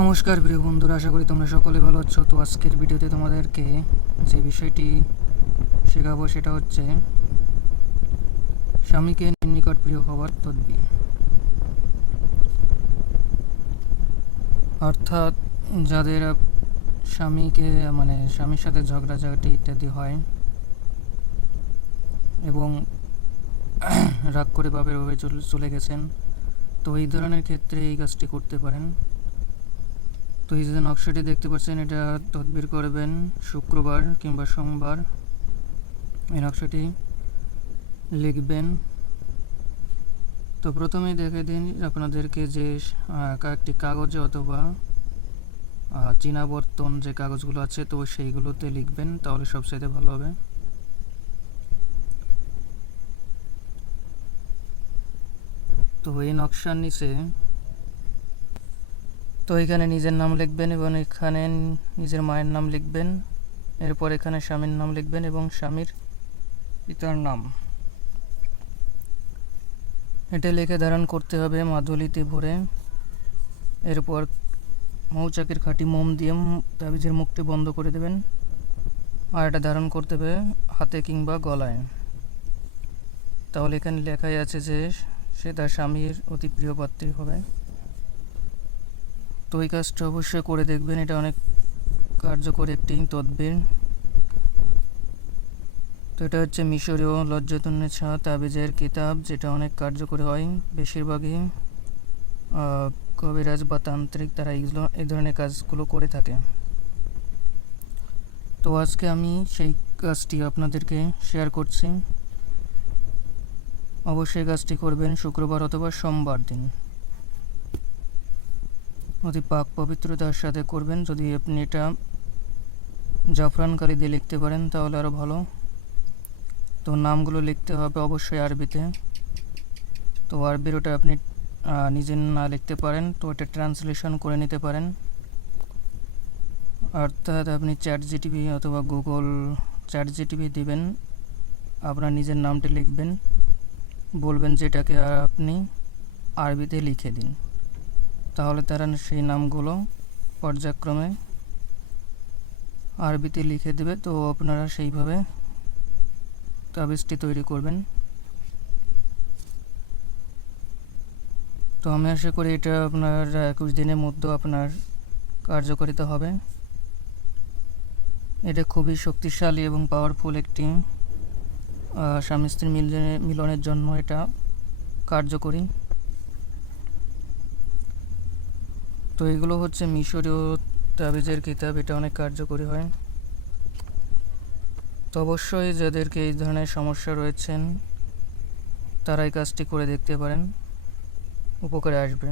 নমস্কার প্রিয় বন্ধুরা, আশা করি তোমরা সকলে ভালো আছো। তো আজকের ভিডিওতে তোমাদেরকে যে বিষয়টি শেখাবো সেটা হচ্ছে স্বামীকে নিকট প্রিয় হওয়ার তদ্বির। অর্থাৎ যাদের স্বামীকে মানে স্বামীর সাথে ঝগড়াঝাটি ইত্যাদি হয় এবং রাগ করে বাপের ভাবে চলে গেছেন, তো এই ধরনের ক্ষেত্রে এই কাজটি করতে পারেন। তো এই যে নকশাটি দেখতে পাচ্ছেন, এটা তদবির করবেন শুক্রবার কিংবা সোমবার। এই নকশাটি লিখবেন। তো প্রথমেই দেখে দিন আপনাদেরকে যে একটি কাগজে অথবা চীনাবর্তন যে কাগজগুলো আছে, তো সেইগুলোতে লিখবেন, তাহলে সবচাইতে ভালো হবে। তো এই নকশার নিচে তো এখানে নিজের নাম লিখবেন এবং এখানে নিজের মায়ের নাম লিখবেন। এরপর এখানে স্বামীর নাম লিখবেন এবং স্বামীর পিতার নাম। এটা লিখে ধারণ করতে হবে মাদুলিতে ভরে। এরপর মৌচাকের খাঁটি মোম দিয়ে তাবিজের মুখটি বন্ধ করে দেবেন। আর এটা ধারণ করতে হবে হাতে কিংবা গলায়। তাহলে এখানে লেখাই আছে যে সে তার স্বামীর অতি প্রিয় পাত্রী হবে। তো এই কাজটা অবশ্যই করে দেখবেন, এটা অনেক কার্যকর একটি তদবির। তো এটা হচ্ছে মিশরীয় লজ্জাতুন্নেছা তাবিজের কিতাব, যেটা অনেক কার্যকরী হয় বেশিরভাগই। কবিরাজ বা তান্ত্রিক তারা এইগুলো এই ধরনের কাজগুলো করে থাকে। তো আজকে আমি সেই কাজটি আপনাদেরকে শেয়ার করছি। অবশ্যই কাজটি করবেন শুক্রবার অথবা সোমবার দিন। অতি পাক পবিত্রতার সাথে করবেন। যদি আপনি এটা জাফরান কালি দিয়ে লিখতে পারেন, তাহলে আরও ভালো। তো নামগুলো লিখতে হবে অবশ্যই আরবিতে। তো আরবির ওটা আপনি নিজে না লিখতে পারেন, তো ওটা ট্রান্সলেশন করে নিতে পারেন। অর্থাৎ আপনি চ্যাট জিটিভি অথবা গুগল চ্যাট জিটিভি দিবেন, আপনার নিজের নামটি লিখবেন, বলবেন যেটাকে আপনি আরবিতে লিখে দিন। তাহলে তারা সেই নামগুলো পর্যায়ক্রমে আরবিতে লিখে দেবে। তো আপনারা সেইভাবে তাবিজটি তৈরি করবেন। তো আমি আশা করি এটা আপনার একুশ দিনের মধ্যে আপনার কার্যকারিতা হবে। এটা খুবই শক্তিশালী এবং পাওয়ারফুল একটি স্বামী স্ত্রী মিলনের মিলনের জন্য এটা কার্যকরী। তো এগুলো হচ্ছে মিশরীয় তাবিজের কিতাব, এটা অনেক কার্যকরী হয়। তো অবশ্যই যাদেরকে এই ধরনের সমস্যা রয়েছেন, তারা এই কাজটি করে দেখতে পারেন, উপকারে আসবে।